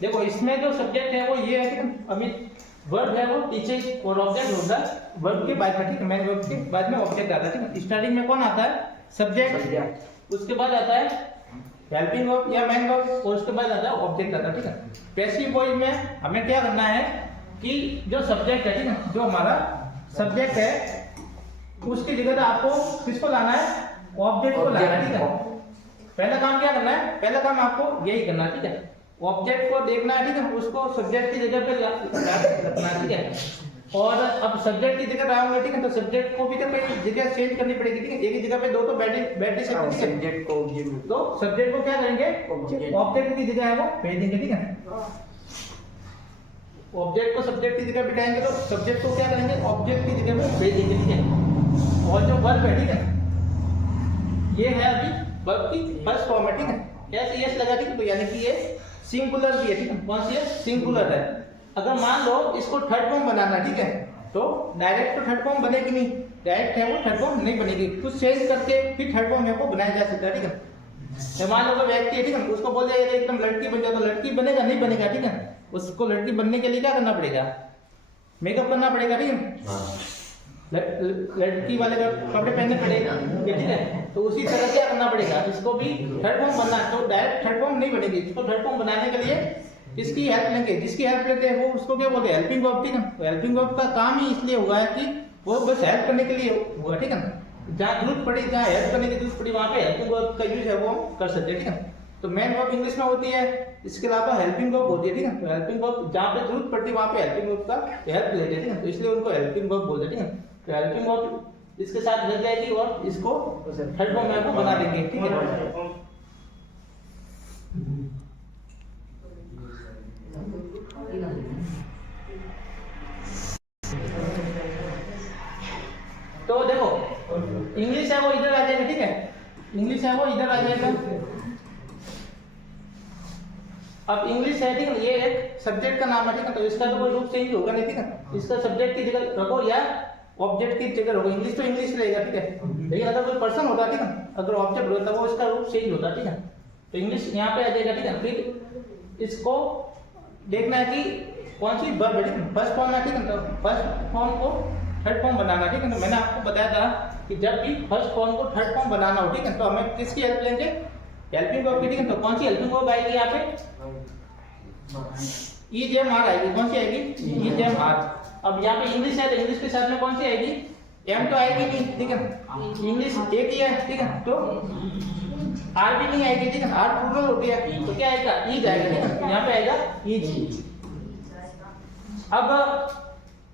देखो इसमें जो सब्जेक्ट है वो ये है कि अमित, वर्ब है वो पीछे और ऑब्जेक्ट होता है वर्ब के बाद में, ठीक है, मेन वर्ब के बाद में ऑब्जेक्ट आता है, ठीक है। स्टार्टिंग में कौन आता है? सब्जेक्ट, उसके बाद आता है हेल्पिंग वर्ब या मेन वर्ब और उसके बाद आता है ऑब्जेक्ट आता है, ठीक है। पैसिव वॉइस में हमें क्या करना है कि जो सब्जेक्ट है, ठीक है, जो हमारा सब्जेक्ट है उसकी जगह आपको किसको लाना है? ऑब्जेक्ट को लाना है, ठीक है। पहला काम क्या करना है? पहला काम आपको यही करना है, ठीक है, ऑब्जेक्ट को देखना है, ठीक है, उसको सब्जेक्ट की जगह पे रखना है, ठीक है। और अब सब्जेक्ट की जगह लाऊंगा, ठीक है, तो सब्जेक्ट को भी तो कई जगह चेंज करनी पड़ेगी, ठीक है। एक ही जगह पे दो तो बैठ नहीं सकते, सब्जेक्ट को ऑब्जेक्ट, तो सब्जेक्ट को क्या करेंगे? ऑब्जेक्ट की जगह है वो भेज देंगे, ठीक है। ऑब्जेक्ट को सब्जेक्ट की जगह बिठाएंगे तो सब्जेक्ट को क्या करेंगे? ऑब्जेक्ट की जगह में भेज देंगे, ठीक है। और जो वर्ब है, ठीक है, ये है अभी वर्ब की फर्स्ट फॉर्म है, ठीक है। कैसे यस लगा, ठीक है, तो यानी कि ये सिंगुलर भी है, ठीक है। कौन सी है? सिंगुलर है। अगर मान लो इसको थर्ड फॉर्म बनाना, ठीक है, तो डायरेक्ट तो थर्ड फॉर्म बनेगी नहीं, डायरेक्ट है वो थर्ड फॉर्म नहीं बनेगी, कुछ चेंज करके फिर थर्ड फॉर्म है वो बनाया जा सकता है, ठीक है। मान लो कोई व्यक्ति है, ठीक है, उसको बोल दिया एकदम लड़की बन जाओ, तो लड़की बनेगा नहीं बनेगा, ठीक है। उसको लड़की बनने के लिए क्या करना पड़ेगा? मेकअप करना पड़ेगा, ठीक है, लड़की वाले कपड़े पहनने पड़ेगा, ठीक है। तो उसी तरह क्या करना पड़ेगा? इसको भी थर्ड फॉर्म बनना, तो डायरेक्ट थर्ड फॉर्म नहीं बनेगी, इसको थर्ड फॉर्म बनाने के लिए इसकी हेल्प लेंगे। जिसकी हेल्प लेते हैं वो उसको क्या बोलते हैं? हेल्पिंग वर्ब, ठीक है। तो हेल्पिंग वर्ब का काम ही इसलिए हुआ है कि वो बस हेल्प करने के लिए हुआ, ठीक है। जहाँ जरूरत पड़ी, जहाँ हेल्प करने की जरूरत पड़ी, वहाँ पे हेल्पिंग वर्ब का यूज है वो कर सकते हैं, ठीक है। तो मेन वर्ब इंग्लिश में होती है, इसके अलावा हेल्पिंग वर्ब होती है, ठीक है। तो हेल्पिंग वर्ब जहाँ पे जरूरत पड़ती है वहाँ पे हेल्पिंग वर्ब का हेल्प लेते हैं, ठीक है, तो इसलिए उनको हेल्पिंग वर्ब बोलते हैं, ठीक है। तो हेल्पिंग वर्ब इसके साथ लग जाएगी और इसको थर्ड फॉर्म में बना देंगे, ठीक है। तो देखो इंग्लिश है वो इधर आ जाएगा, ठीक है, इंग्लिश है वो इधर आ जाएगा। अब इंग्लिश है, ठीक है, ये एक सब्जेक्ट का नाम है, ठीक है, तो इसका तो कोई रूप चेंज होगा नहीं, ठीक है। इसका सब्जेक्ट की जगह रखो या ऑब्जेक्ट की जगह रखो, इंग्लिश तो इंग्लिश रहेगा, ठीक है। लेकिन अगर कोई पर्सन होता, ठीक है, अगर ऑब्जेक्ट होता वो इसका रूप चेंज होता, ठीक है। तो इंग्लिश यहाँ पे आ जाएगा, ठीक है। फिर इसको देखना है कि कौन सी वर्ब है, ठीक है, फर्स्ट फॉर्म है, ठीक है, तो फर्स्ट फॉर्म को थर्ड फॉर्म बनाना, ठीक है। तो मैंने आपको बताया था कि जब भी फर्स्ट फॉर्म को थर्ड फॉर्म बनाना हो, ठीक है, तो हमें किसकी हेल्प लेंगे? हेल्पिंग वर्ब की, ठीक है। तो कौन सी हेल्पिंग वर्ब आएगी यहाँ पे? ई जेम आर आएगी, कौन सी आएगी? ई जेम आर। अब यहाँ पे इंग्लिश है तो इंग्लिश के साथ में कौन सी आएगी? एम तो आएगी नहीं, ठीक है, इंग्लिश एक ही है, ठीक है, तो आर भी नहीं आएगी, ठीक है, आर प्लूरल होती है, तो क्या आएगा? ई जाएगा, ठीक है, यहाँ पे आएगा ई जी। अब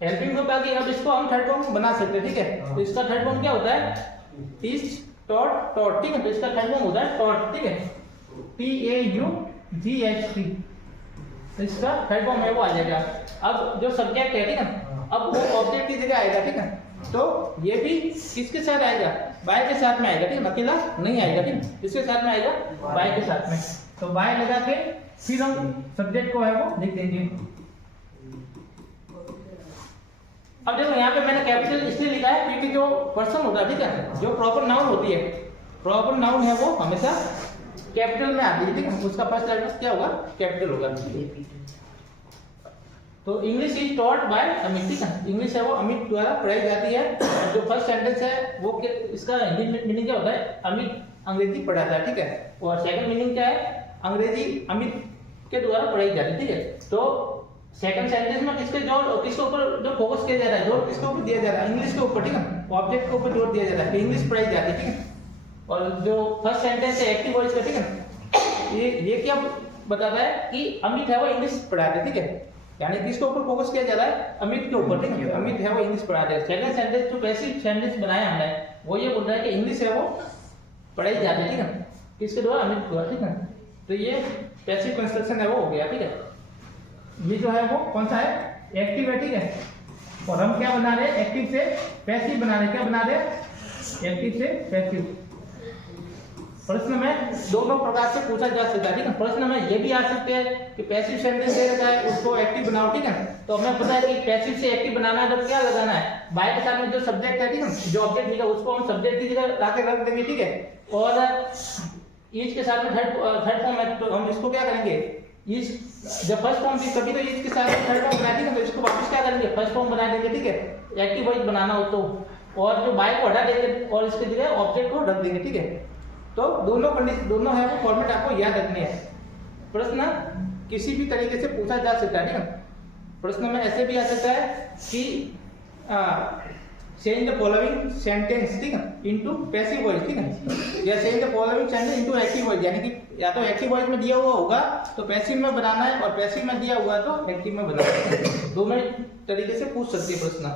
हेल्पिंग वर्ब आ गई, अब इसको हम थर्ड फॉर्म बना सकते हैं, ठीक है। तो इसका थर्ड फॉर्म क्या होता है? टीच, टॉट, टॉट, ठीक है, तो इसका थर्ड फॉर्म होता है टॉट, ठीक है, TAUGHT। तो इसका थर्ड फॉर्म है वो आ जाएगा। अब जो सब्जेक्ट है, ठीक है, अब वो ऑब्जेक्ट की जगह आएगा, ठीक है, तो ये भी किसके साथ आएगा? बाय के साथ में आएगा, ठीक है, अकेला नहीं आएगा, ठीक है, किसके साथ में आएगा? बाय के साथ में। तो बाय लगा के फिर हम सब्जेक्ट को है वो लिख देंगे। अब देखो यहाँ पे मैंने कैपिटल इसलिए लिखा है क्योंकि जो पर्सन होता है, ठीक है, जो प्रॉपर नाउन होती है, प्रॉपर नाउन है वो हमेशा कैपिटल में आती है, ठीक है, उसका फर्स्ट लेटर क्या होगा? कैपिटल होगा। तो English is taught by Amit, ठीक है, इंग्लिश है वो अमित द्वारा पढ़ाई जाती है। जो फर्स्ट सेंटेंस है वो इसका हिंदी मीनिंग क्या होता है? अमित अंग्रेजी पढ़ाता है, ठीक है। और सेकंड मीनिंग क्या है? अंग्रेजी अमित के द्वारा पढ़ाई जाती है, ठीक है। तो सेकंड सेंटेंस में किसके ऊपर जो फोकस किया जा रहा है, जोर किसके ऊपर दिया जा रहा है? इंग्लिश के ऊपर, ठीक है, ऑब्जेक्ट के ऊपर जोर दिया जा रहा है, इंग्लिश पढ़ाई जाती है, ठीक है। और जो फर्स्ट सेंटेंस है एक्टिव वॉइस का, ठीक है, ये क्या बताता है कि अमित है वो इंग्लिश पढ़ाते हैं, ठीक है, यानी किसके ऊपर फोकस किया जा रहा है? अमित के ऊपर, ठीक है, अमित है वो इंग्लिश पढ़ाते हैं। सेकंड सेंटेंस जो पैसिव सेंटेंस बनाया हमने वो ये बोल रहा है कि इंग्लिश है वो पढ़ाई जाती है, ठीक है, किसके द्वारा? अमित द्वारा, ठीक है। तो ये पैसिव कंस्ट्रक्शन है वो हो गया, ठीक है। ये जो है वो कौन सा है? एक्टिव है, ठीक है, और हम क्या बना रहे हैं? एक्टिव से पैसिव बना रहे हैं। क्या बना रहे हैं? एक्टिव से पैसिव। प्रश्न में दोनों प्रकार से पूछा जा सकता है, ठीक है। प्रश्न में ये भी आ सकते हैं कि पैसिव सेंटेंस दे रखा है उसको एक्टिव बनाओ, ठीक है, तो हमें पता है कि पैसिव से एक्टिव बनाना है तो क्या लगाना है? बाय के साथ में जो सब्जेक्ट है, ठीक है, जो ऑब्जेक्ट लिखा उसको हम सब्जेक्ट की जगह लाके रख देंगे, ठीक है। और ईच के साथ में थर्ड फॉर्म है तो हम इसको क्या करेंगे? इज जब फर्स्ट फॉर्म थी तभी तो इज के साथ थर्ड फॉर्म बना दी ना, तो इसको वापस क्या करेंगे, फर्स्ट फॉर्म बना देंगे, ठीक है, एक्टिव वॉइस बनाना हो तो, और जो बाय को हटा देंगे और इसके जगह ऑब्जेक्ट को रख देंगे, ठीक है। तो दोनों कंडीशन, दोनों है वो फॉर्मेट आपको याद रखने हैं। प्रश्न किसी भी तरीके से पूछा जा सकता है, ठीक है। प्रश्न में ऐसे भी आ सकता है कि चेंज द फॉलोइंग सेंटेंस, ठीक है, इनटू पैसिव वॉइस, ठीक है, या change the following sentence into active voice, यानी कि या तो एक्टिव वॉइस में दिया हुआ होगा तो पैसिव में बनाना है, और पैसिव में दिया हुआ तो एक्टिव में बनाना है। दोनों तरीके से पूछ सकते हैं प्रश्न,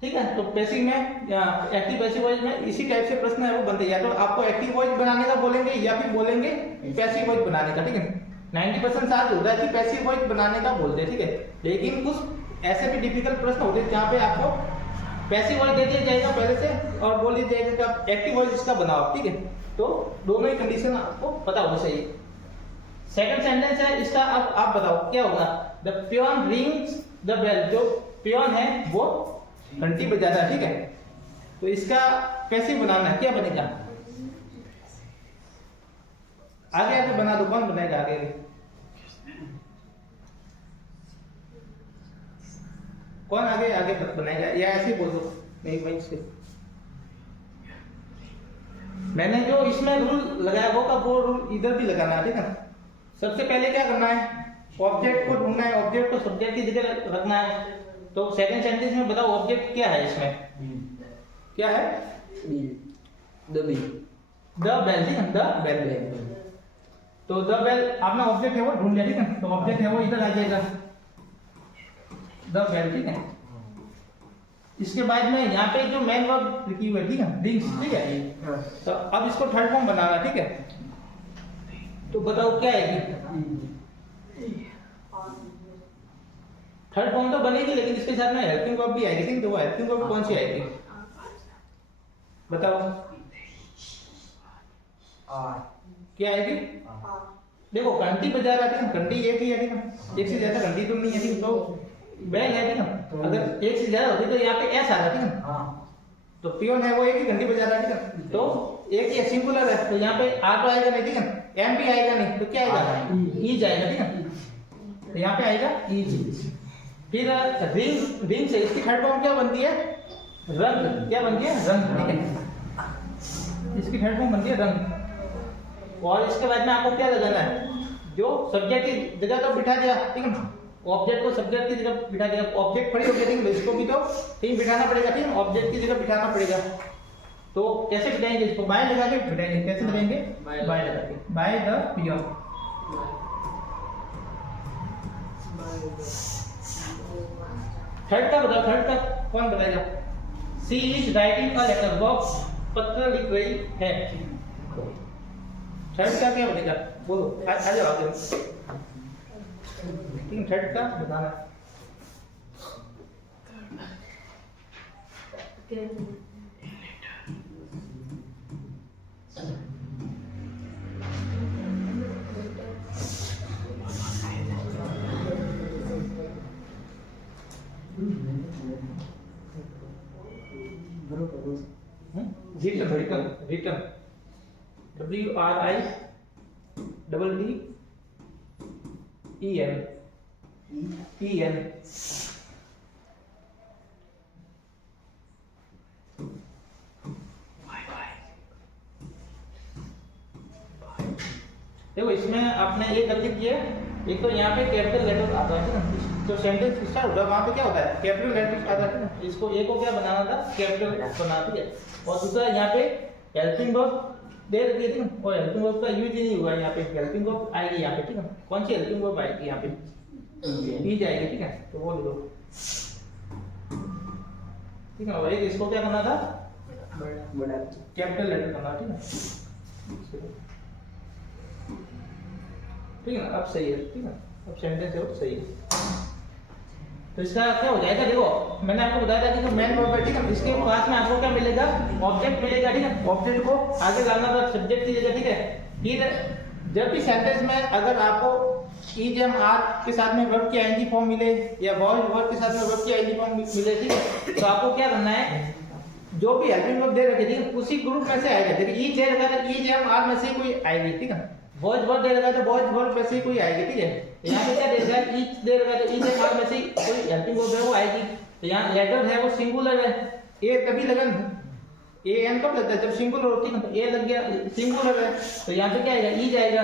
ठीक है। तो पैसिव में एक्टिव पैसिव वॉइस में इसी टाइप से प्रश्न है वो बनते हैं, या तो आपको एक्टिव वॉइस बनाने का बोलेंगे या फिर बोलेंगे पैसिव वॉइस बनाने का, ठीक है। 90% चांस होता है कि पैसिव वॉइस बनाने का बोलते हैं, ठीक है, लेकिन कुछ ऐसे भी डिफिकल्ट प्रश्न होते हैं जहाँ पे आपको पैसिव वॉइस दे दिया जाएगा पहले से और बोल दिया जाएगा कि एक्टिव वॉइस इसका बनाओ, ठीक है। तो दोनों ही कंडीशन आपको पता होना चाहिए। सेकंड सेंटेंस है इसका, अब आप बताओ क्या होगा। The peon rings the bell, जो पियोन है वो घंटी बजाता है, ठीक है। तो इसका पैसिव बनाना है, क्या बनेगा, आगे आगे बना दो, कौन बनाएगा आगे, कौन आगे आगे बनाएगा, या ऐसे ही बोल दो, नहीं वहीं से मैंने जो इसमें रूल लगाया वो रूल इधर भी लगाना है, ठीक है। सबसे पहले क्या करना है, ऑब्जेक्ट को ढूंढना है, ऑब्जेक्ट को सब्जेक्ट की जगह रखना है। तो सेकंड सेंटेंस में बताओ ऑब्जेक्ट क्या है इसमें, क्या है, द बेल, ठीक है, द बेल। तो द बेल आपने ऑब्जेक्ट है वो ढूंढ लिया, ठीक है, तो ऑब्जेक्ट है वो इधर आ जाएगा, द बेल, ठीक है। इसके बाद में यहाँ पे जो मेन वर्ब लिखी हुई है, ठीक है, रिंग्स, ठीक है। तो अब इसको थर्ड फॉर्म बनाना, ठीक है। तो बताओ क्या है, थर्ड फॉर्म तो बनेगी लेकिन इसके साथ में हेल्पिंग वर्ब भी आएगी, ठीक है। तो वो हेल्पिंग वर्ब कौन सी आएगी बताओ, क्या आएगी, देखो घंटी बजा रहा है, घंटी एक ही है, ठीक है, एक से ज्यादा घंटी तो नहीं है, ठीक है। तो बेल है, ठीक है, अगर एक से ज्यादा होती तो यहाँ पे एस आ रहा, ठीक है। तो पियोन है वो एक ही घंटी बजा रहा है, ठीक है, तो एक ही सिंगुलर है, तो यहाँ पे आ तो आएगा नहीं, ठीक है, एम भी आएगा नहीं, तो क्या आएगा, ई जाएगा, ठीक है। तो यहाँ पे आएगा ई। फिर रिंग से इसकी थर्ड फॉर्म क्या बनती है, रंग, क्या बनती है, रंग, ठीक है, इसकी थर्ड फॉर्म बनती है रंग। और इसके बाद में आपको क्या लगाना है, जो सब्जेक्ट की जगह तो बिठा दिया, ठीक है, ऑब्जेक्ट को सब्जेक्ट की जगह बिठा दिया, ऑब्जेक्ट खड़ी हो गई, ठीक है, इसको भी तो कहीं बिठाना पड़ेगा, ठीक है, ऑब्जेक्ट की जगह बिठाना पड़ेगा। तो कैसे बिठाएंगे इसको, बाय लगा के बिठाएंगे, कैसे बिठाएंगे, बाय लगा के, बाय द पियोन। थर्ड का बताओ, थर्ड का कौन बताएगा, सी इज राइटिंग अ लेटर, वो पत्र लिख रही है। थर्ड का क्या बनेगा, बोलो, आ जाओ आगे, लेकिन थर्ड का बताना है। रिटर्न WRITTEN देखो इसमें आपने एक गलती की है, एक तो यहाँ पे कैपिटल लेटर आता है ना, तो सेंटेंस स्टार्ट होता है वहाँ पे क्या होता है, कैपिटल लेटर आता है ना, इसको एक को क्या बनाना था, कैपिटल बनाना, ठीक है। और दूसरा यहाँ पे हेल्पिंग वर्ब दे रखी है, ठीक है, और हेल्पिंग वर्ब का यूज ही नहीं हुआ है, यहाँ पे हेल्पिंग वर्ब आएगी यहाँ पे, ठीक है, कौन सी हेल्पिंग वर्ब आएगी यहाँ पे, ई जाएगी, ठीक है, तो वो लो, ठीक है। और एक इसको क्या करना था, बड़ा कैपिटल लेटर करना, ठीक है, ठीक है, अब सही है, ठीक है, अब सेंटेंस है वो सही है। तो इसका क्या हो जाएगा, देखो मैंने आपको बताया था कि मेन वर्ब है, ठीक है, इसके पास में आपको क्या मिलेगा, ऑब्जेक्ट मिलेगा, ठीक है, ऑब्जेक्ट को आगे लाना था सब्जेक्ट की जगह, ठीक है। फिर जब भी सेंटेंस में अगर आपको इज एम आर के साथ में वर्ब की आईएनजी फॉर्म मिले या वर्ब के साथ में वर्ब की आईएनजी फॉर्म मिले, ठीक है, तो आपको क्या करना है, जो भी हेल्पिंग वर्ब दे रखे, ठीक है, उसी ग्रुप में से आएगा, देखिए इज है, अगर इज एम आर में से कोई आएगी, ठीक है, वॉच वर्ड दे रखा है तो वॉच वर्ड वैसे ही कोई आएगी, ठीक है। यहाँ पे क्या दे रखा है, ईच दे रखा है तो ईच एक नाम में से कोई हेल्पिंग वर्ब है वो आएगी। तो यहाँ लेटर है वो सिंगुलर है, ए तभी लगन, ए एन कब लगता है जब सिंगुलर होती है ना, तो ए लग गया, सिंगुलर है तो यहाँ पे क्या आएगा, ई जाएगा।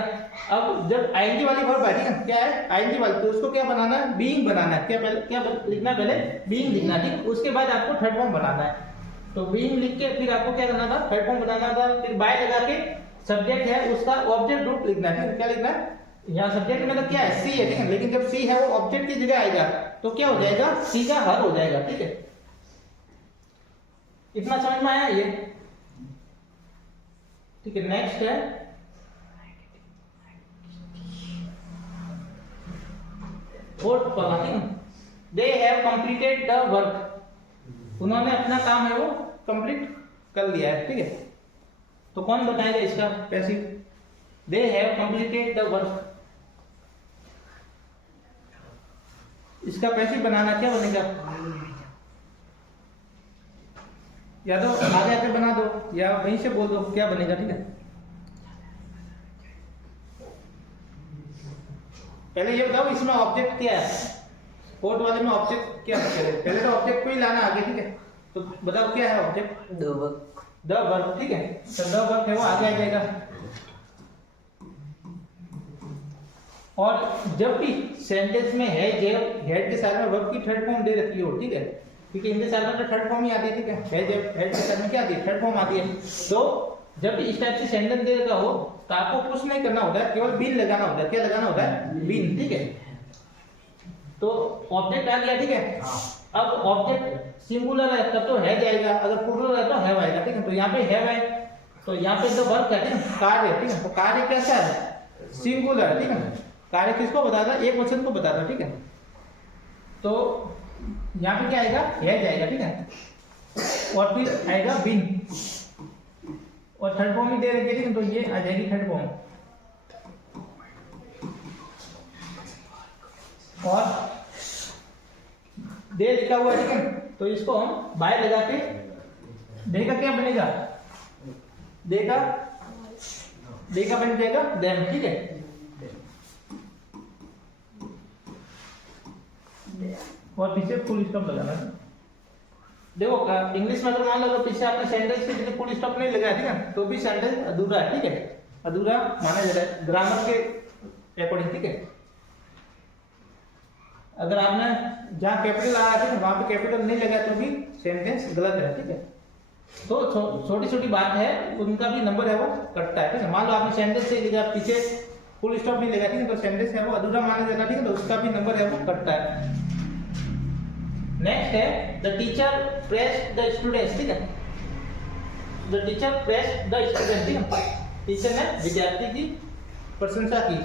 अब जब आईएनजी वाली वर्ब आएगी ना, क्या है आईएनजी वाली, तो उसको क्या बनाना है, बीइंग बनाना है। क्या पहले क्या लिखना है, पहले बीइंग लिखना है, ठीक। उसके बाद आपको थर्ड फॉर्म बनाना है। तो बीइंग लिख के फिर आपको क्या करना था, थर्ड फॉर्म बनाना था। फिर बाय लगा के सब्जेक्ट है उसका ऑब्जेक्ट रूप लिखना है, ठीक है। क्या लिखना है, यहाँ सब्जेक्ट मतलब क्या है, सी है, ठीक है। लेकिन जब सी है वो ऑब्जेक्ट की जगह आएगा तो क्या हो जाएगा, सी का हर हो जाएगा, ठीक है। इतना समझ में आया ये, ठीक है। नेक्स्ट है फोर्थ वाला, ठीक है। They have completed the work, उन्होंने अपना काम है वो कंप्लीट कर लिया है, ठीक है। तो कौन बताएगा इसका passive, they have completed the work, इसका पैसिव बनाना क्या बनेगा, या तो आगे आके बना दो या वहीं से बोल दो क्या बनेगा, ठीक है। पहले ये बताओ इसमें ऑब्जेक्ट क्या है, कोड वाले में ऑब्जेक्ट क्या है, पहले तो ऑब्जेक्ट को ही लाना आगे, ठीक है। तो बताओ क्या है object, the work, the work, ठीक है। तो द वर्क है वो आगे आ जाएगा। और जब भी सेंटेंस में है जब हेड के साथ में वर्ब की थर्ड फॉर्म दे रखी हो, ठीक है, क्योंकि इनके साथ में तो थर्ड फॉर्म ही आती है, ठीक है। हेड के साथ में क्या आती है, थर्ड फॉर्म आती है। तो जब भी इस टाइप से सेंटेंस दे रखा हो तो आपको कुछ नहीं करना होता है, केवल बीन लगाना होता है। क्या लगाना होता है, बीन, ठीक है। तो ऑब्जेक्ट आ गया, ठीक है। अब ऑब्जेक्ट सिंगुलर है तब तो है जाएगा, अगर प्लूरल है तो हैव आएगा, ठीक है। तो यहाँ पे हैव है तो यहाँ पे जो वर्क है, ठीक है, कार्य, ठीक है। तो कार्य कैसा है, सिंगुलर, ठीक है। कार्य किसको बताता है, एक वचन को बताता है, ठीक है। तो यहाँ पे क्या आएगा, है जाएगा, ठीक है। और फिर आएगा बीन, और थर्ड फॉर्म ही दे रखी है, ठीक है। तो ये आ जाएगी थर्ड फॉर्म। और दे लिखा हुआ है, ठीक है। तो इसको हम बाय लगा के दे का क्या बनेगा, दे का बन जाएगा देम, ठीक है। और पीछे फुल स्टॉप लगाना है। देखो इंग्लिश में तो मान लो पीछे आपने सेंटेंस के पीछे फुल स्टॉप नहीं लगाया, ठीक है, तो भी सेंटेंस अधूरा है, ठीक है। अधूरा माना जाता है ग्रामर के अकॉर्डिंग, ठीक है। अगर आपने जहाँ कैपिटल आ रहा है वहां पे कैपिटल नहीं लगा तो भी सेंटेंस गलत है, ठीक है। तो छोटी छोटी बात है, उनका भी नंबर है वो कटता है, ठीक है। मान लो आपने सेंटेंस से लिखा, पीछे फुल स्टॉप नहीं लगा, ठीक है, तो सेंटेंस है वो अधूरा माना जाता है, ठीक है। तो उसका भी नंबर है वो कटता है। नेक्स्ट है the teacher pressed the students, ठीक है। The teacher pressed the student, ठीक है। टीचर ने विद्यार्थी की प्रशंसा की।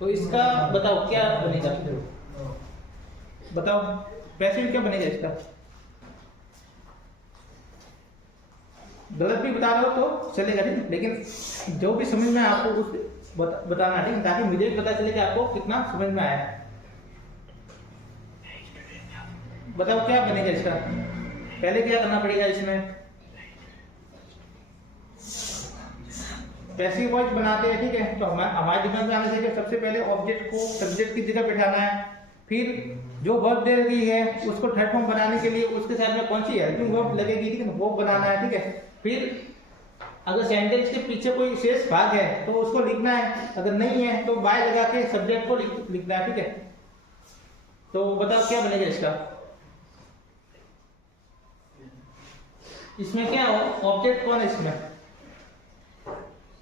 तो इसका बताओ क्या बनेगा, बताओ पैसिव क्या बनेगा इसका। गलत भी बता रहे हो तो चलेगा, ठीक है, लेकिन जो भी समझ में आपको उस बताना, ठीक है, ताकि मुझे भी पता चले कि आपको कितना समझ में आया। बताओ क्या बनेगा इसका, पहले क्या करना पड़ेगा इसमें। पैसिव वॉइस बनाते हैं, ठीक है। तो हमारे दिमाग में आना चाहिए सबसे पहले ऑब्जेक्ट को सब्जेक्ट की जगह बैठाना है, फिर जो वर्ब दे रही है उसको थर्ड फॉर्म बनाने के लिए उसके साथ में कौन सी हेल्पिंग वर्ब लगेगी, ठीक है, वो बनाना है, ठीक है। फिर अगर सेंटेंस के पीछे कोई शेष भाग है तो उसको लिखना है, अगर नहीं है तो बाय लगा के सब्जेक्ट को लिखना है, ठीक है। तो बताओ क्या बनेगा इसका, इसमें क्या ऑब्जेक्ट कौन है इसमें,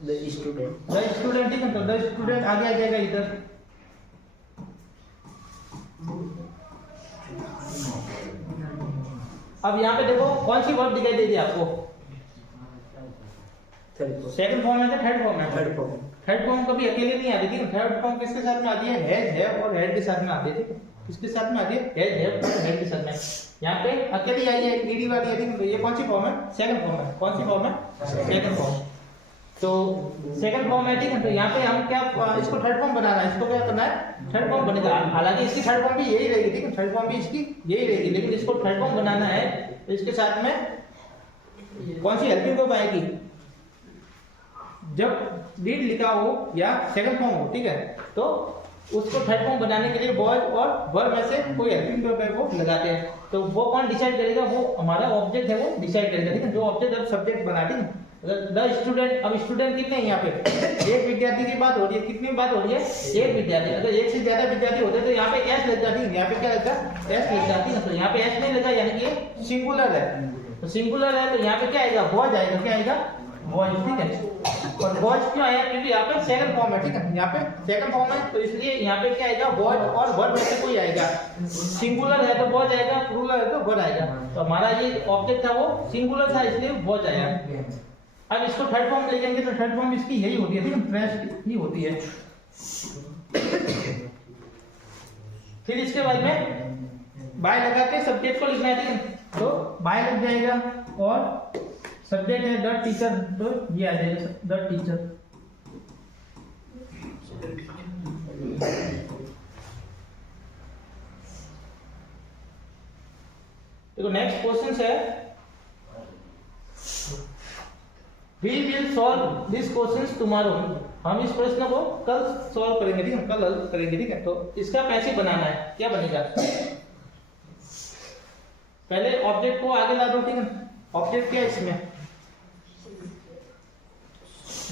द स्टूडेंट, द स्टूडेंट, ठीक है। तो द स्टूडेंट आगे आ जाएगा इधर। अब यहाँ पे देखो कौन सी वर्ब दिखाई दे रही है आपको, सेकंड फॉर्म है, थर्ड फॉर्म है, थर्ड फॉर्म। थर्ड फॉर्म कभी अकेले नहीं आती, ठीक है। थर्ड फॉर्म किसके साथ में आती है, है और हेड के साथ में आती है, ठीक है। किसके साथ में आती है, है और हेड के साथ में। यहाँ पे अकेली आई है, ईडी वाली है, ठीक है। तो ये कौन सी फॉर्म है, सेकंड फॉर्म है। कौन सी फॉर्म है, सेकंड फॉर्म। तो सेकंड फॉर्म है, ठीक है। तो यहाँ पे हम क्या इसको थर्ड फॉर्म बनाना है, इसको क्या करना है, थर्ड फॉर्म बनेगा। हालांकि इसकी थर्ड फॉर्म भी यही रहेगी, ठीक है, थर्ड फॉर्म भी इसकी यही रहेगी, लेकिन इसको थर्ड फॉर्म बनाना है तो इसके साथ में कौन सी हेल्पिंग वर्ब आएगी, जब वील लिखा हो या सेकंड फॉर्म हो, ठीक है, तो उसको थर्ड फॉर्म बनाने के लिए बॉयज और वर्ब में से कोई हेल्पिंग वर्ब को लगाते हैं। तो वो कौन डिसाइड करेगा? वो हमारा ऑब्जेक्ट है, वो डिसाइड करेगा, ठीक है। जो ऑब्जेक्ट अब सब्जेक्ट बना, ठीक है। द स्टूडेंट, अब स्टूडेंट कितने हैं यहाँ पे? एक विद्यार्थी की बात हो रही है, कितनी बात हो रही है? एक विद्यार्थी। अगर एक से ज्यादा विद्यार्थी होते तो यहाँ पे एस लग जाती है, यहाँ पे क्या लगता? एस लग जाती है। तो यहाँ पे एस नहीं लगा, यानी कि ये सिंगुलर है। तो सिंगुलर है तो यहाँ पे क्या आएगा? बॉयज आएगा। क्या आएगा? बॉयज, ठीक है। और बॉयज क्यों आया? क्योंकि यहाँ पे सेकंड फॉर्म है, ठीक है। यहाँ पे सेकंड फॉर्म है तो इसलिए यहाँ पे क्या आएगा? बॉयज और वर्ब में से कोई आएगा। सिंगुलर है तो बॉयज आएगा, प्लूरल है तो वर्ब आएगा। तो हमारा ये ऑब्जेक्ट था वो सिंगुलर था, इसलिए बॉयज आया। अब इसको थर्ड फॉर्म ले जाएंगे तो थर्ड फॉर्म इसकी यही होती है, ठीक है, फ्रेश ही होती है। फिर इसके बाद में बाय लगा के सब्जेक्ट को लिखना है, ठीक है। तो बाय लग जाएगा और सब्जेक्ट है द टीचर, तो ये आ जाएगा द टीचर। देखो नेक्स्ट क्वेश्चन है, We will solve this questions tomorrow. हम इस प्रश्न को कल सॉल्व करेंगे, ठीक है, कल हल करेंगे, ठीक है। तो इसका कैसे बनाना है, क्या बनेगा? पहले ऑब्जेक्ट को आगे ला दो, ठीक है। ऑब्जेक्ट क्या है इसमें?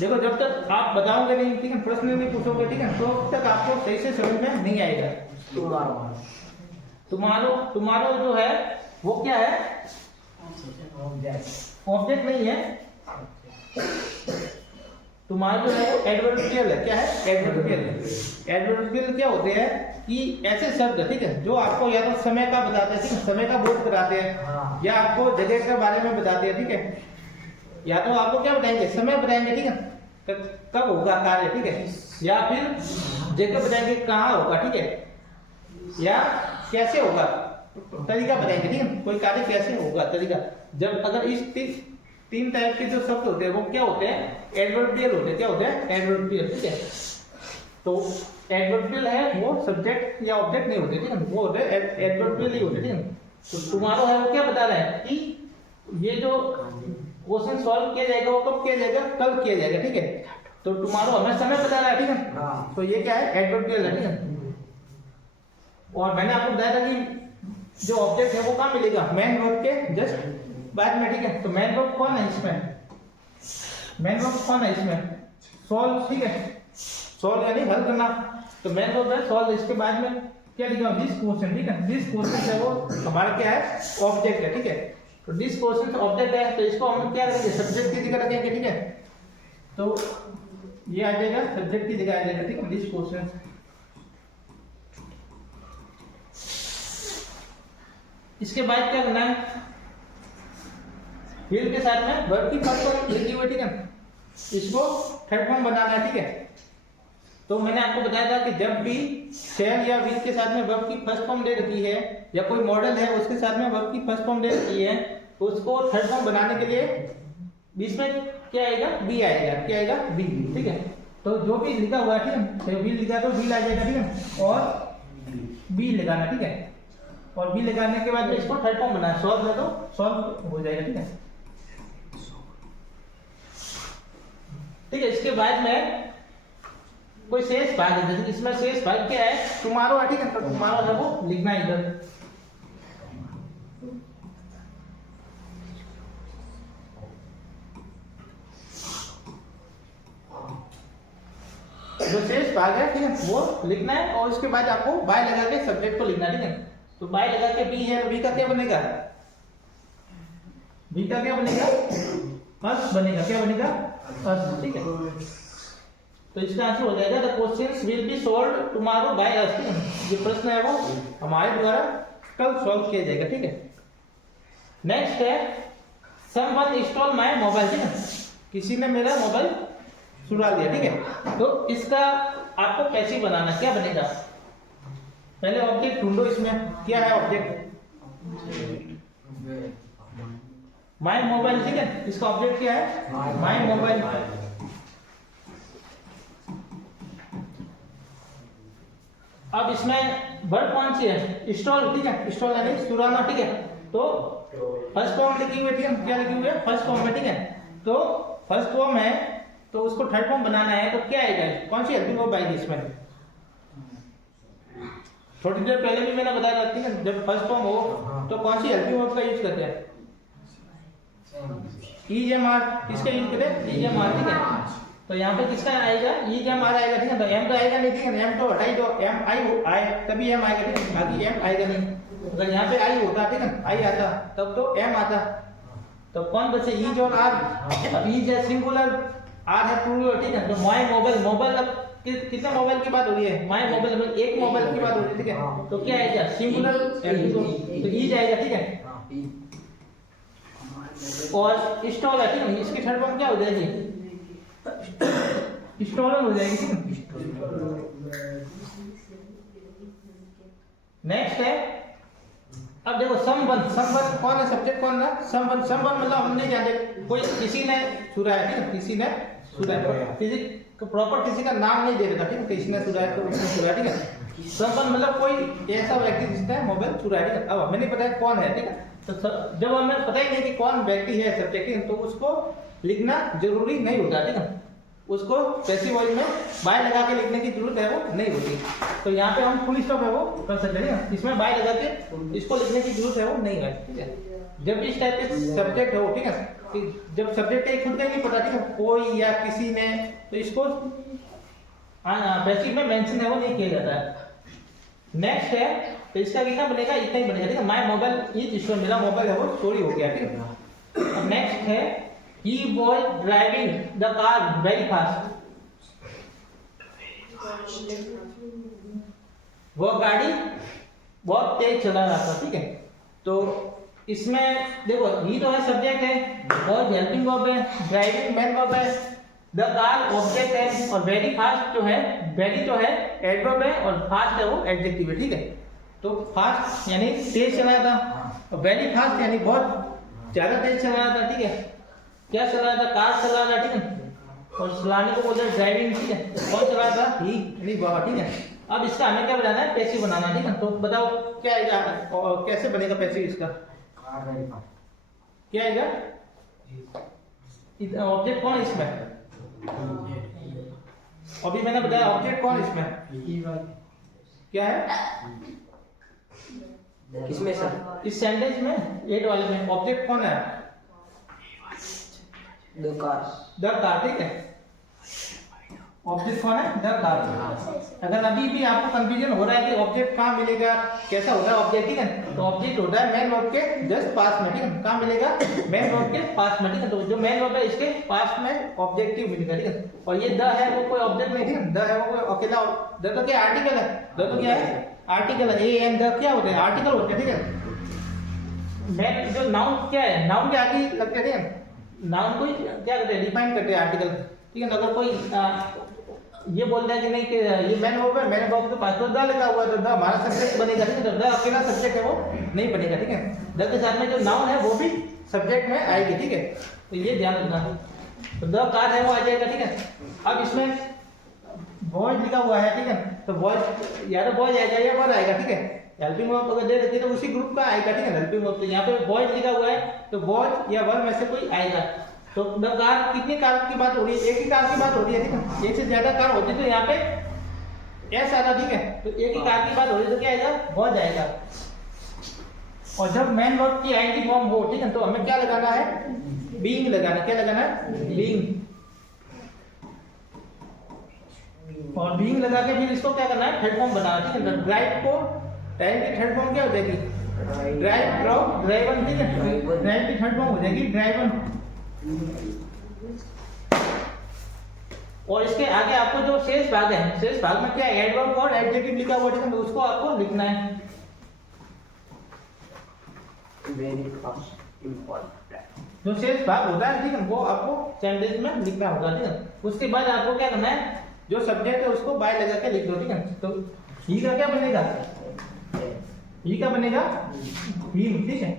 देखो जब तक आप बताओगे नहीं, ठीक है, प्रश्न नहीं पूछोगे, ठीक है, तो तब तक आपको सही से समझ में नहीं आएगा। तुम्हारो जो है वो क्या है? ऑब्जेक्ट नहीं है। तुम्हारा जो है वो एडवर्बियल है। क्या है? एडवर्बियल। एडवर्बियल क्या होते हैं कि ऐसे शब्द, ठीक है, जो आपको या तो समय का बताते हैं, ठीक है, समय का बोध कराते हैं, या आपको जगह के बारे में बताते हैं, ठीक है, या तो आपको क्या बताएंगे? समय बताएंगे, ठीक है, कब होगा कार्य, ठीक है, या फिर जगह बताएंगे कहाँ होगा, ठीक है, या कैसे होगा, तरीका बताएंगे, ठीक है, कोई कार्य कैसे होगा, तरीका। जब अगर इस तीन टाइप के जो शब्द होते हैं वो क्या होते हैं? एडवर्बियल होते हैं। क्या होते हैं? एडवर्बियल, ठीक है। तो एडवर्बियल है वो सब्जेक्ट या ऑब्जेक्ट नहीं होते, ठीक है, वो होते हैं एडवर्बियल ही होते हैं, ठीक है। तो तुम्हारा है वो क्या बता रहा है कि ये जो क्वेश्चन सॉल्व किया जाएगा वो कब किया जाएगा? कल किया जाएगा, ठीक है। तो तुम्हारा हमें समय बता रहा है, ठीक है। तो ये क्या है? एडवर्बियल है, ठीक है। और मैंने आपको बताया था कि जो ऑब्जेक्ट है वो कहाँ मिलेगा? मेन वर्ब के जस्ट बाद में, ठीक है। तो मेन वर्ब कौन है इसमें? मेन वर्ब कौन है इसमें? सॉल्व, ठीक है, सॉल्व यानी हल करना। तो मेन वर्ब है सॉल्व। इसके बाद में क्या लिखा? दिस क्वेश्चन, ठीक है। दिस क्वेश्चन है वो हमारा क्या है? ऑब्जेक्ट है, ठीक है। तो दिस क्वेश्चन ऑब्जेक्ट है, तो इसको हम क्या करेंगे? सब्जेक्ट की जगह रखेंगे, ठीक है। तो ये आ जाएगा सब्जेक्ट की जगह आ जाएगा, ठीक है, दिस क्वेश्चन। इसके बाद क्या करना है? विल के साथ में वर्ब की फर्स्ट फॉर्म लिखी हुई, ठीक है, इसको थर्ड फॉर्म बनाना है, ठीक है। तो मैंने आपको बताया था कि जब भी शैल या विल के साथ में वर्ब की फर्स्ट फॉर्म दे रखी है या कोई मॉडल है उसके साथ में वर्ब की फर्स्ट फॉर्म दे रखी है, तो उसको थर्ड फॉर्म बनाने के लिए बीच में क्या आएगा? बी आएगा। क्या आएगा? बी, ठीक है। तो जो भी लिखा हुआ है, ठीक है, तो विल लिखा तो विल आ जाएगा, ठीक है, और बी लगाना, ठीक है। और बी लगाने के बाद में इसको थर्ड फॉर्म बनाना, सॉल्व है तो सॉल्व हो जाएगा, ठीक है, ठीक है। इसके बाद में कोई शेष भाग है, जैसे इसमें शेष भाग क्या है? तुम्हारो है, ठीक है। तो तुम्हारो है वो लिखना है इधर। जो शेष भाग है, ठीक है, वो लिखना है। और उसके बाद आपको बाय लगा के सब्जेक्ट को लिखना है, ठीक है। तो बाय लगा के बी है, तो बी का क्या बनेगा? बी का क्या बनेगा? अस बनेगा। क्या बनेगा? अस, ठीक है। तो इसका आंसर हो जाएगा the questions will be solved tomorrow by us. ये प्रश्न है वो हमारे द्वारा कल सॉल्व किया जाएगा, ठीक है। नेक्स्ट है समवन स्टोल माय मोबाइल, ठीक है, किसी ने मेरा मोबाइल चुरा लिया, ठीक है। तो इसका आपको कैसे बनाना, क्या बनेगा? पहले ऑब्जेक्ट ढूंढो। इसमें क्या है ऑब्जेक्ट? माय मोबाइल, ठीक है। इसका ऑब्जेक्ट क्या है? My mobile. अब इसमें वर्ब कौन सी है? स्टॉल, ठीक है, स्टॉल यानी चुराना, ठीक है। तो फर्स्ट फॉर्म लिखी हुई है, ठीक है, क्या लिखी हुई है? फर्स्ट फॉर्म है, ठीक है। तो फर्स्ट फॉर्म है तो उसको थर्ड फॉर्म बनाना है तो क्या आएगा, कौन सी हेल्पिंग वर्ब आएगी इसमें? थोड़ी देर पहले भी मैंने बताया था ना, जब फर्स्ट फॉर्म हो तो कौन सी हेल्पिंग वर्ब का यूज करते हैं? इज एम आर, किसका यूज करते हैं? इज एम आर, ठीक है। तो यहाँ पे किसका आएगा? इज एम आर आएगा, ठीक है। तो एम तो आएगा नहीं, ठीक है, एम तो हटाई दो, एम आई आए तभी एम आएगा, ठीक है, बाकी एम आएगा नहीं। अगर यहाँ पे आई होता, ठीक है, आई आता तब तो एम आता। तो कौन बचे? इज और आर। अब इज है सिंगुलर, आर है प्लूरल, ठीक है। तो माय मोबाइल, मोबाइल अब कितने मोबाइल की बात हो रही है? माय मोबाइल मतलब एक मोबाइल की बात हो रही है, ठीक है। तो क्या आएगा? सिंगुलर, तो इज आएगा, ठीक है। और स्टॉल है, ठीक है, इसकी थर्ड फॉर्म क्या हो जाएगी? स्टॉलन हो जाएगी, ठीक है। नेक्स्ट है, अब देखो समवन, समवन कौन है? सब्जेक्ट कौन है? समवन, समवन मतलब हम नहीं जानते, कोई किसी ने सुना है, ठीक है, किसी ने सुना है, किसी प्रॉपर किसी का नाम नहीं दे रखा, ठीक है, किसी ने सुना है तो उसने सुना है, ठीक है। समवन मतलब कोई ऐसा व्यक्ति जिसने मोबाइल चुरा है, ठीक है। अब हमें नहीं पता है कौन है, ठीक है। तो जब हमें पता ही नहीं कि कौन व्यक्ति है सब्जेक्ट, तो उसको लिखना जरूरी नहीं होता, ठीक है। उसको पैसिव वॉइस में बाय लगा के लिखने की जरूरत है वो नहीं होती। तो यहाँ पे हम फुल स्टॉप है वो कर सकते हैं, इसमें बाय लगा के इसको लिखने की जरूरत है वो नहीं है, ठीक है। जब भी इस टाइप के सब्जेक्ट हो, ठीक है, जब सब्जेक्ट है खुद का नहीं पता, ठीक है, कोई या किसी ने, तो इसको पैसिव में मेंशन है वो नहीं किया जाता है। नेक्स्ट है, तो इसका कितना बनेगा? इतना ही बनेगा, ठीक है। माय मोबाइल इज स्टोलन, मेरा मोबाइल है वो चोरी हो गया, ठीक है। अब नेक्स्ट है, he was driving the car very fast, वो गाड़ी बहुत तेज चला रहा था, ठीक है। तो इसमें देखो, ही तो है सब्जेक्ट है, बहुत हेल्पिंग वर्ब है, ड्राइविंग मेन वर्ब है, द कार ऑब्जेक्ट है, और वेरी फास्ट जो है, वेरी तो है एडवर्ब है, और फास्ट है वो एडजेक्टिव है, ठीक है। तो फास्ट यानी तेज चला था, और वेरी फास्ट यानी बहुत ज्यादा तेज चला रहा था, ठीक है। क्या चला रहा था? कार चला रहा, ठीक है, और चलाने को बोलते हैं ड्राइविंग, ठीक है। तो कौन चला रहा था? ही, यानी वह, ठीक है। अब इसका हमें क्या बनाना है? पैसिव बनाना है, ठीक है। तो बताओ क्या आएगा और कैसे बनेगा पैसिव इसका? क्या आएगा? ऑब्जेक्ट कौन है इसमें? अभी मैंने बताया ऑब्जेक्ट कौन इसमें क्या है? किसमें सर? इस सेंटेंस में, एट वाले में ऑब्जेक्ट कौन है? द कार, द कार, ठीक है। ऑब्जेक्ट कौन है? The car. अगर अभी भी आपको कंफ्यूजन हो रहा है कि ऑब्जेक्ट कहाँ मिलेगा, कैसा होता है ऑब्जेक्ट, ठीक है, तो ऑब्जेक्ट होता है मेन वर्ब के जस्ट पास में, ठीक है। कहाँ मिलेगा? मेन वर्ब के पास में, ठीक है। तो जो मेन वर्ब है इसके पास में ऑब्जेक्टिव मिलेगा, ठीक है। और ये द है वो कोई ऑब्जेक्ट नहीं, ठीक है। द है वो कोई अकेला, द तो क्या आर्टिकल है, द तो क्या है? आर्टिकल है। ए एंड द क्या होते हैं? आर्टिकल होते हैं, ठीक है। मेन जो नाउन क्या है, नाउन के आगे लगते हैं, ठीक है। नाउन को क्या करते हैं? डिफाइन करते हैं आर्टिकल, ठीक है। तो अगर कोई ये बोलता है कि नहीं कि ये मैन वर्ब है, मैन वर्ब के पास तो द लगा हुआ है, तो द हमारा सब्जेक्ट बनेगा, ठीक है। तो द अकेला सब्जेक्ट है वो नहीं बनेगा, ठीक है। द के साथ में जो नाउन है वो भी सब्जेक्ट में आएगी, ठीक है। तो ये ध्यान रखना है। तो द कार है वो आ जाएगा, ठीक है। अब इसमें बॉयज लिखा हुआ है, ठीक है। तो बॉयज या तो बॉयज आएगा या वर आएगा, ठीक है। हेल्पिंग वर्ब अगर दे देती है तो उसी ग्रुप का आएगा, ठीक है, हेल्पिंग वर्ब। तो यहाँ पे बॉयज लिखा हुआ है तो बॉयज या वर में से कोई आएगा। तो द कार, कितनी कार की बात हो रही है? एक ही कार की बात हो रही है, ठीक है। एक से ज्यादा कार होती तो यहाँ पे एस आता, ठीक है। तो एक ही कार की बात हो रही है तो क्या आएगा? बॉयज आएगा। और जब मेन वर्ब की आईएनजी फॉर्म हो, ठीक है, तो हमें क्या लगाना है? बीइंग लगाना। क्या लगाना है? बीइंग। और बीइंग लगा के फिर इसको क्या करना है? थर्ड फॉर्म बनाना, ठीक है। ड्राइव को, ड्राइव की थर्ड फॉर्म क्या हो जाएगी? ड्राइव, ड्रॉप, ड्राइवन, ठीक है। ड्राइव की थर्ड फॉर्म हो जाएगी ड्राइवन। और इसके आगे आपको जो शेष भाग है, शेष भाग में क्या है? एडवर्ब और एडजेक्टिव लिखा हुआ, ठीक है। तो उसको आपको लिखना है। वेरी फर्स्ट इंपॉर्टेंट जो शेष भाग होता है, ठीक है, वो आपको सेंटेंस में लिखना होगा, ठीक है। उसके बाद आपको क्या करना है? जो सब्जेक्ट है उसको बाय लगा के लिख दो, ठीक है। तो ही का क्या बनेगा? ही का बनेगा हिम, ठीक है।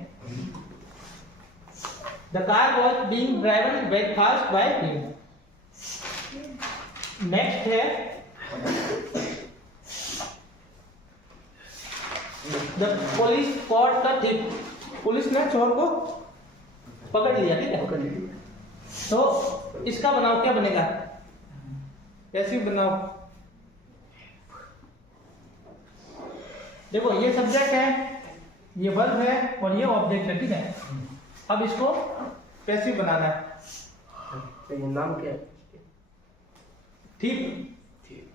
The car was being driven very fast by him. Next है the police caught the thief. Police ने चोर को पकड़ लिया, ठीक है। तो इसका बनाओ क्या बनेगा, कैसे बनाओ। देखो ये सब्जेक्ट है, ये वर्ब है और ये ऑब्जेक्ट है, ठीक है। अब इसको पैसिव बनाना है। तो ये नाम क्या है? ठीक,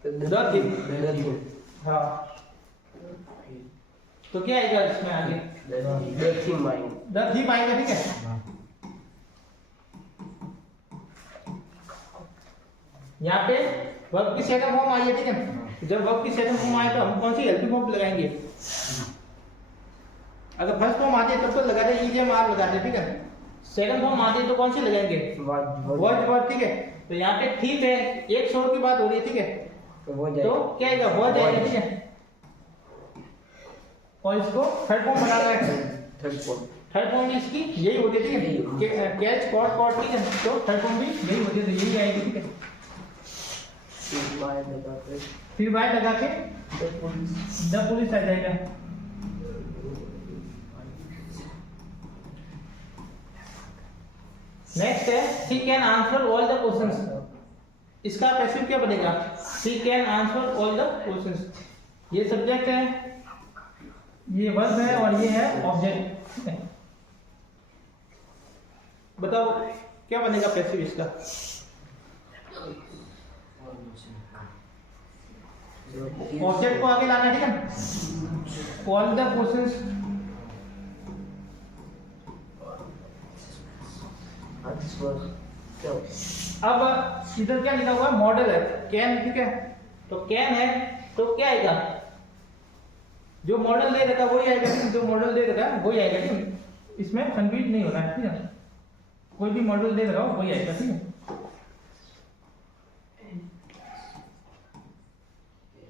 तो हाँ। तो क्या आएगा इसमें आगे, the theme आएंगे। द थीम आएगा, ठीक है। यहाँ पे वर्ब की सेकंड फॉर्म आई है, ठीक है। जब वर्ब की सेकंड फॉर्म आए तो हम कौन सी हेल्पिंग फॉर्म लगाएंगे। अगर फर्स्ट फॉर्म आती है तब तो लगाते ईजीएम आर लगाते, ठीक है। सेकंड फॉर्म आती है तो कौन सी लगाएंगे, वर्ब, ठीक है। तो यहाँ पे ठीक है, एक शोर की बात हो रही है, ठीक है। तो हो तो जाएगा। क्या आएगा, हो जाएगा, ठीक है। और इसको थर्ड फॉर्म बनाना है। थर्ड फॉर्म थर्ड फॉर्म भी इसकी यही होती है, ठीक है। कैच कॉट कॉट, ठीक है। तो थर्ड फॉर्म भी यही होती है, तो यही आएगी, ठीक है। फिर बाय लगा के द पुलिस आ जाएगा। नेक्स्ट है she can answer all the questions. इसका पैसिव क्या बनेगा, she can answer all the questions. ये सब्जेक्ट है, ये वर्ब है और ये है ऑब्जेक्ट, ठीक है। बताओ क्या बनेगा पैसिव इसका। ऑब्जेक्ट को आगे लाना, ठीक है। ऑल द क्वेश्चंस, अब इधर क्या लिखा हुआ है, मॉडल है, कैन, ठीक है। तो कैन है तो क्या आएगा, जो मॉडल दे रखा वही आएगा, जो मॉडल दे रखा वही आएगा, ठीक है। इसमें कंफ्यूज नहीं होना है, ठीक है। कोई भी मॉडल दे रखा हो वही आएगा, ठीक है।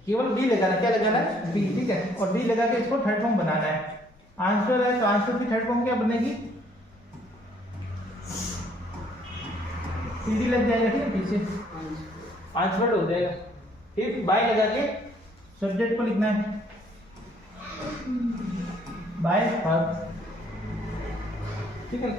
केवल बी लगाना, क्या लगाना है, बी, ठीक है। और बी लगा के इसको थर्ड फॉर्म बनाना है। आंसर है तो आंसर की थर्ड फॉर्म क्या बनेगी, सीधी लग जाएगा, ठीक है, पीछे आंसर हो जाएगा। फिर बाय लगा के सब्जेक्ट को लिखना है, बाय हर, ठीक है।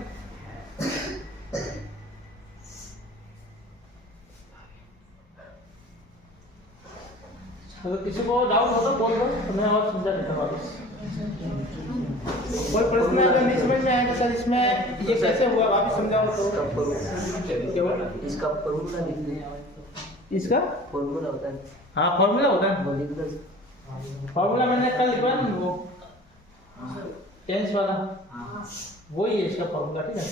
अगर किसी को डाउट हो तो बोल दो, तो मैं और समझा देता हूँ वापस। कोई प्रश्न अगर नहीं समझ में आएगा सर इसमें ये कैसे हुआ वापस समझाओ तो। इसका फॉर्मूला लिख दो। इसका फॉर्मूला होता है, हाँ फॉर्मूला होता है, वो लिख दो। फॉर्मूला मैंने कल लिखवा ना वो टेंस वाला, वही है इसका फॉर्मूला, ठीक है।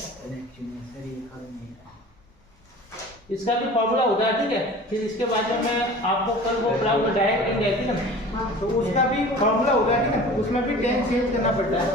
इसका भी फॉर्मूला होता है, ठीक है। फिर इसके बाद में मैं आपको कल वो प्राउड डायरेक्ट लिंक है, ठीक है। तो उसका भी फॉर्मूला होता है, ठीक है। उसमें भी टेंस चेंज करना पड़ता है।